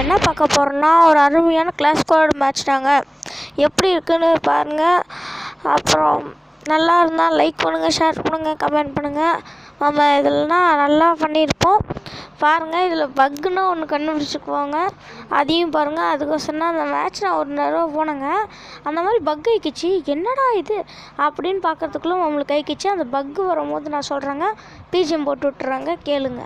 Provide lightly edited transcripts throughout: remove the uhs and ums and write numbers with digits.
என்ன பார்க்க போகிறோன்னா ஒரு அருமையான கிளாஸ் ஸ்குவாட் மேட்ச் தாங்க. எப்படி இருக்குன்னு பாருங்கள். அப்புறம் நல்லா இருந்தால் லைக் பண்ணுங்கள், ஷேர் பண்ணுங்கள், கமெண்ட் பண்ணுங்கள். நம்ம இதில்னா நல்லா பண்ணியிருப்போம் பாருங்கள். இதில் பக்குன்னு ஒன்று கண்டுபிடிச்சிக்குவாங்க, அதையும் பாருங்கள். அதுக்கோசரம் அந்த மேட்ச் நான் ஒரு நேரம் போனேங்க. அந்த மாதிரி பக் ஆயிக்கிச்சு, என்னடா இது அப்படின்னு பார்க்கறதுக்குள்ளே நம்மளுக்கு ஆயிக்கிச்சு. அந்த பக்கு வரும்போது நான் சொல்கிறேங்க, பிஜிஎம் போட்டு விட்டுறாங்க, கேளுங்க.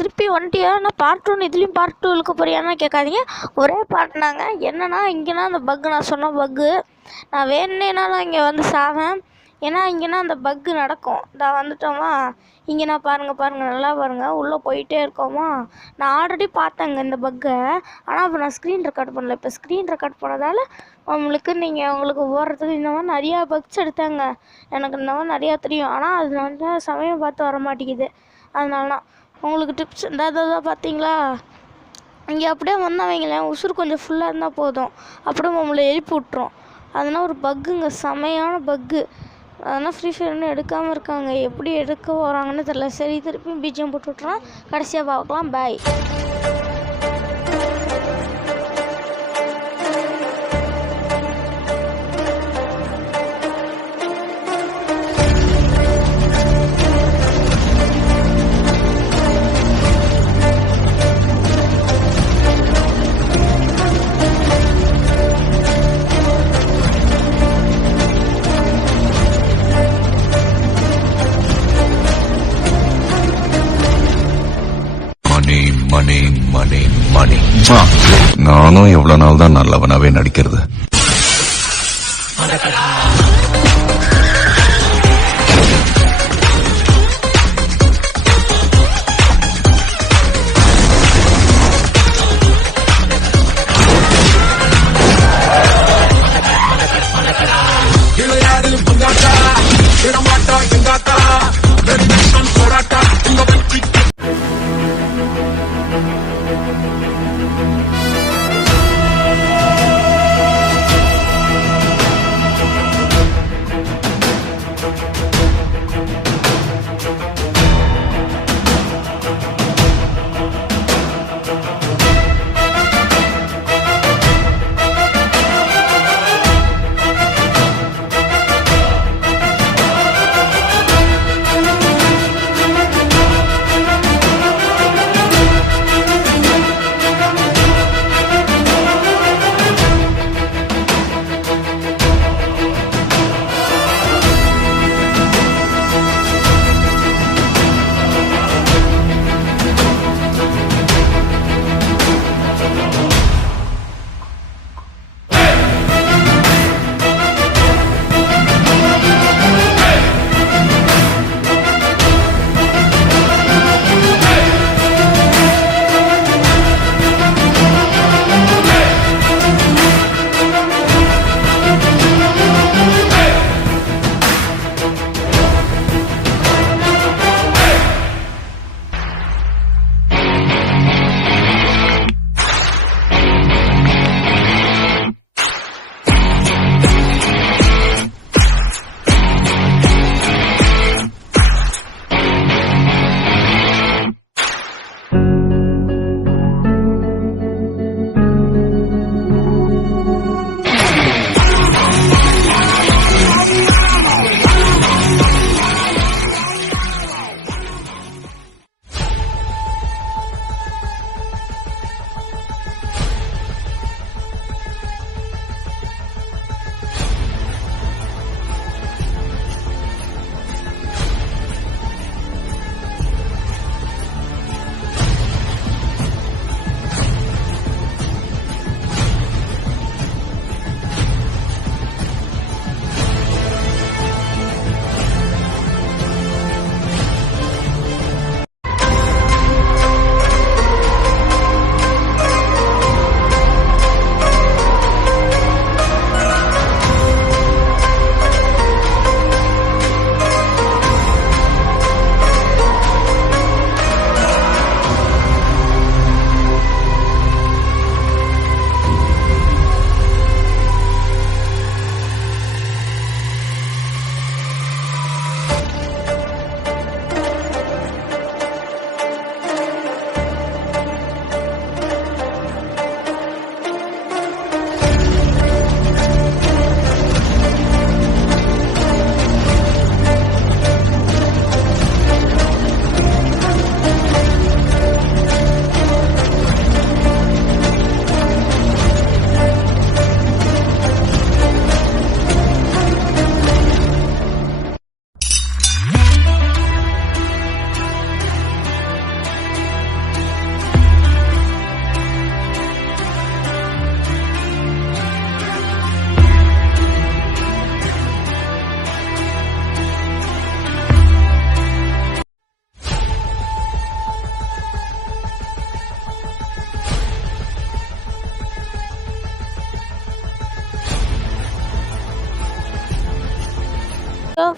திருப்பி வந்துட்டியா? நான் பார்ட் 1 இதுலேயும் பார்ட் 2 இழுக்க போறியான்னு கேட்காதீங்க, ஒரே பார்ட்னாங்க. என்னன்னா இங்கேனா அந்த பக்கு நான் சொன்ன பக்கு நான் வேணுன்னேனாலும் இங்கே வந்து சாவேன். ஏன்னா இங்கேனா அந்த பக்கு நடக்கும். நான் வந்துட்டோமா, இங்கே நான் பாருங்கள் நல்லா பாருங்கள், உள்ளே போயிட்டே இருக்கோமா. நான் ஆல்ரெடி பார்த்தேங்க இந்த பக்கை, ஆனால் இப்போ நான் ஸ்க்ரீன் ரெக்கார்ட் பண்ணல. இப்போ ஸ்க்ரீன் ரெக்கார்ட் பண்ணதால் உங்களுக்கு ஓடுறதுக்கு இந்த மாதிரி நிறையா பக்ஸ் எடுத்தாங்க. எனக்கு இந்த மாதிரி நிறையா தெரியும், ஆனால் அது வந்து சமயம் பார்த்து வர மாட்டேங்குது. அதனால தான் உங்களுக்கு டிப்ஸ் தான் பார்த்தீங்களா. இங்கே அப்படியே வந்தவங்களேன் உசுறு கொஞ்சம் ஃபுல்லாக இருந்தால் போதும், அப்படியே நம்மளை எழுப்பி விட்ரும். அதனால் ஒரு பக்குங்க, செமையான பக்கு. அதனால் ஃப்ரீ ஃபயர்னு எடுக்காமல் இருக்காங்க, எப்படி எடுக்க போகிறாங்கன்னு தெரியல. சரி, திருப்பியும் பிஜிஎம் போட்டு விட்றோம், கடைசியாக பார்க்கலாம். பாய். மணி நானும் எவ்வளவு நாள் தான் நல்லவனாவே நடிக்கிறது.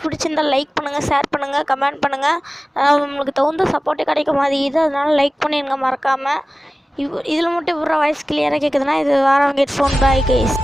பிடிச்சிருந்தா லைக் பண்ணுங்கள், ஷேர் பண்ணுங்கள், கமெண்ட் பண்ணுங்கள். உங்களுக்கு தகுந்த சப்போர்ட்டே கிடைக்க மாதிரி இது, அதனால் லைக் பண்ணிடுங்க மறக்காமல். இதில் மட்டும் இவ்வளோ வாய்ஸ் கிளியராக கேட்குதுன்னா இது வேறு ஹெட்ஃபோன். Bye guys.